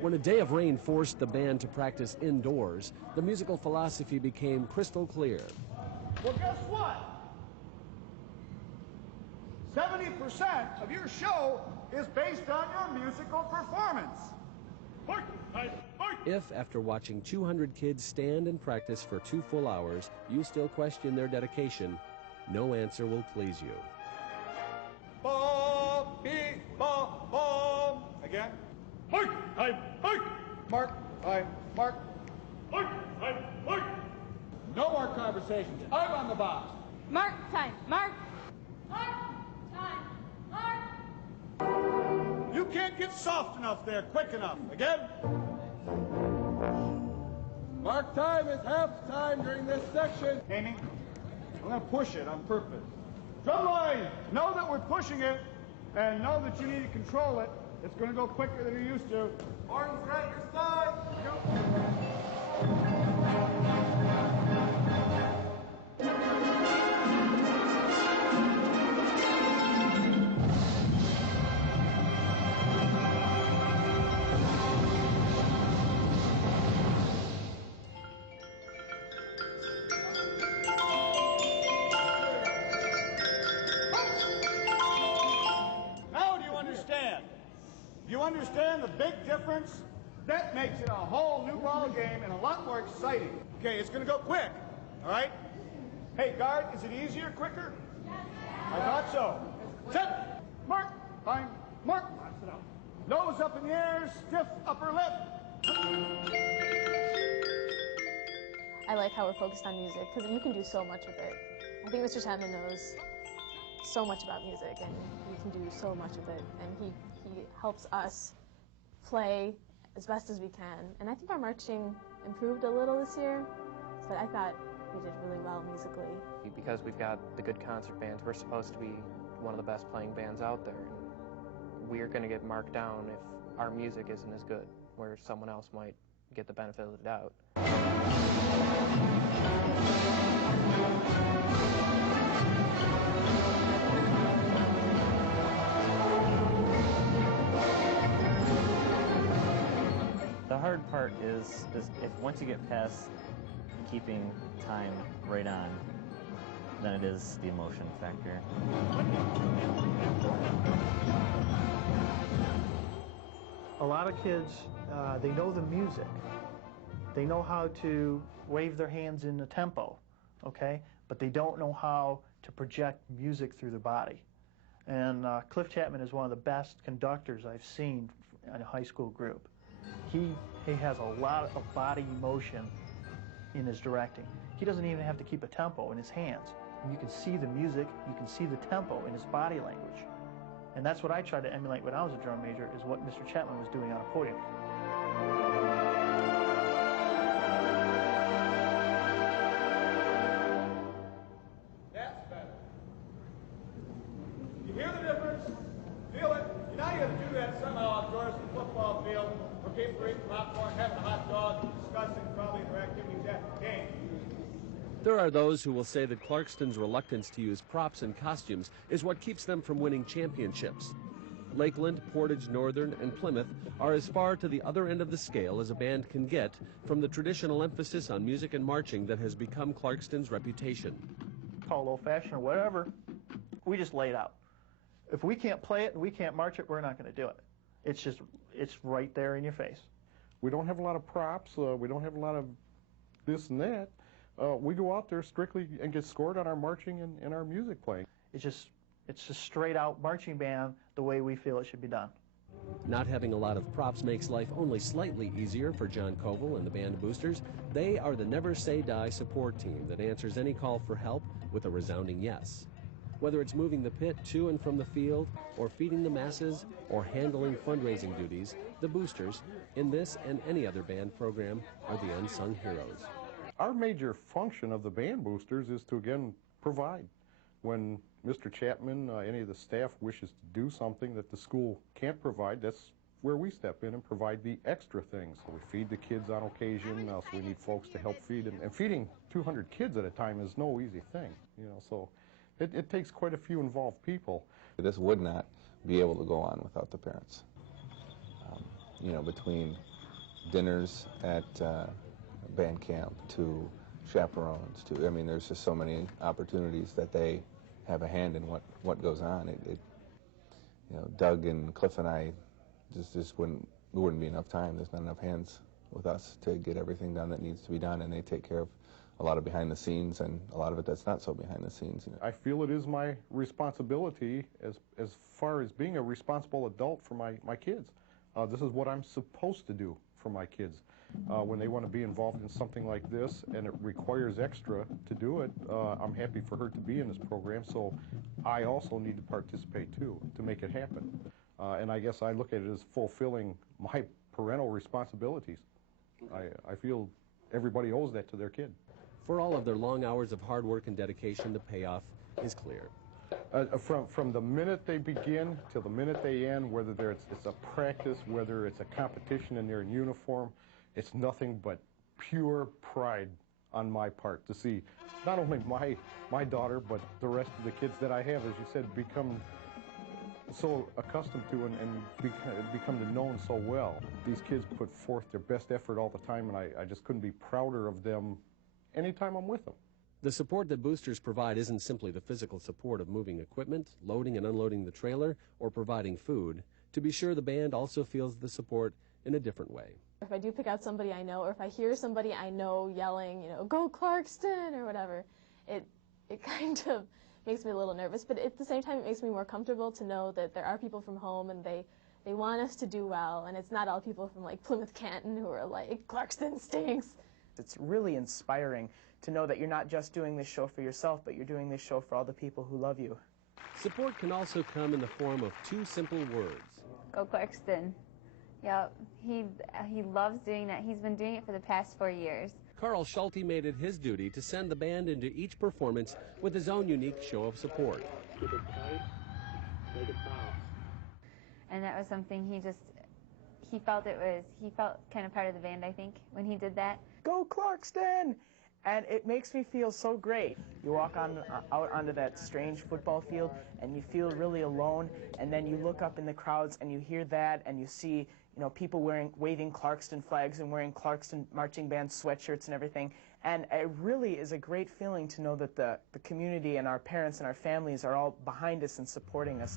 When a day of rain forced the band to practice indoors, the musical philosophy became crystal clear. Well, guess what? 70% of your show is based on your musical performance. If, after watching 200 kids stand and practice for 2 full hours, you still question their dedication, no answer will please you. Boom, beat, boom, boom. Again. Mark time, mark. Mark time, mark. Mark time, mark. No more conversations. I'm on the box. Mark time, mark. Mark time, mark. You can't get soft enough there, quick enough. Again. Mark time is half time during this section. Amy, I'm going to push it on purpose. Drumline, know that we're pushing it, and know that you need to control it. It's going to go quicker than you used to. Horns right at your side. You understand the big difference? That makes it a whole new ball game and a lot more exciting. Okay, it's going to go quick, all right? Hey, guard, is it easier, quicker? I thought so. Set, mark, time, mark. Nose up in the air, stiff upper lip. I like how we're focused on music because you can do so much with it. I think Mr. Chapman knows so much about music and he can do so much with it, and he helps us play as best as we can. And I think our marching improved a little this year, but I thought we did really well musically. Because we've got the good concert bands, we're supposed to be one of the best playing bands out there. And we're going to get marked down if our music isn't as good, where someone else might get the benefit of the doubt. The hard part is if once you get past keeping time right on, then it is the emotion factor. A lot of kids, they know the music. They know how to wave their hands in the tempo, okay? But they don't know how to project music through their body. And Cliff Chapman is one of the best conductors I've seen in a high school group. He has a lot of body emotion in his directing. He doesn't even have to keep a tempo in his hands. And you can see the music, you can see the tempo in his body language. And that's what I tried to emulate when I was a drum major, is what Mr. Chapman was doing on a podium. That's better. You hear the difference? Feel it? Now you have to do that somehow outdoors in the football field. Okay, we're eating popcorn, having a hot dog, discussing probably their activities after the game. There are those who will say that Clarkston's reluctance to use props and costumes is what keeps them from winning championships. Lakeland, Portage Northern, and Plymouth are as far to the other end of the scale as a band can get from the traditional emphasis on music and marching that has become Clarkston's reputation. Call it old-fashioned or whatever, we just lay it out. If we can't play it and we can't march it, we're not going to do it. It's right there in your face. We don't have a lot of props. We don't have a lot of this and that. We go out there strictly and get scored on our marching and our music playing. It's a straight-out marching band the way we feel it should be done. Not having a lot of props makes life only slightly easier for John Koval and the band boosters. They are the never-say-die support team that answers any call for help with a resounding yes. Whether it's moving the pit to and from the field, or feeding the masses, or handling fundraising duties, the boosters, in this and any other band program, are the unsung heroes. Our major function of the band boosters is to, again, provide. When Mr. Chapman, any of the staff wishes to do something that the school can't provide, that's where we step in and provide the extra things. So we feed the kids on occasion, so we need folks to help feed. And feeding 200 kids at a time is no easy thing, so it takes quite a few involved people. This would not be able to go on without the parents. you know, between dinners at band camp to chaperones to, I mean, there's just so many opportunities that they have a hand in what goes on. You know, Doug and Cliff and I just wouldn't be enough time. There's not enough hands with us to get everything done that needs to be done, and they take care of a lot of behind the scenes and a lot of it that's not so behind the scenes. You know. I feel it is my responsibility as far as being a responsible adult for my kids. This is what I'm supposed to do for my kids. When they want to be involved in something like this and it requires extra to do it, I'm happy for her to be in this program, so I also need to participate too to make it happen. And I guess I look at it as fulfilling my parental responsibilities. I feel everybody owes that to their kid. For all of their long hours of hard work and dedication, the payoff is clear. From the minute they begin till the minute they end, whether it's a practice, whether it's a competition and they're in uniform, it's nothing but pure pride on my part to see not only my daughter, but the rest of the kids that I have, as you said, become so accustomed to and become known so well. These kids put forth their best effort all the time, and I just couldn't be prouder of them anytime I'm with them. The support that boosters provide isn't simply the physical support of moving equipment, loading and unloading the trailer, or providing food. To be sure, the band also feels the support in a different way. If I do pick out somebody I know, or if I hear somebody I know yelling, you know, "Go Clarkston," or whatever, it kind of makes me a little nervous, but at the same time it makes me more comfortable to know that there are people from home and they want us to do well, and it's not all people from like Plymouth Canton who are like, "Clarkston stinks." It's really inspiring to know that you're not just doing this show for yourself, but you're doing this show for all the people who love you. Support can also come in the form of two simple words. Go Clarkston. Yep, he loves doing that. He's been doing it for the past 4 years. Carl Schulte made it his duty to send the band into each performance with his own unique show of support. Keep it tight, make it bounce. And that was something he felt kind of part of the band, I think, when he did that. Go Clarkston! And it makes me feel so great. You walk out onto that strange football field and you feel really alone, and then you look up in the crowds and you hear that and you see, you know, people waving Clarkston flags and wearing Clarkston marching band sweatshirts and everything. And it really is a great feeling to know that the community and our parents and our families are all behind us and supporting us.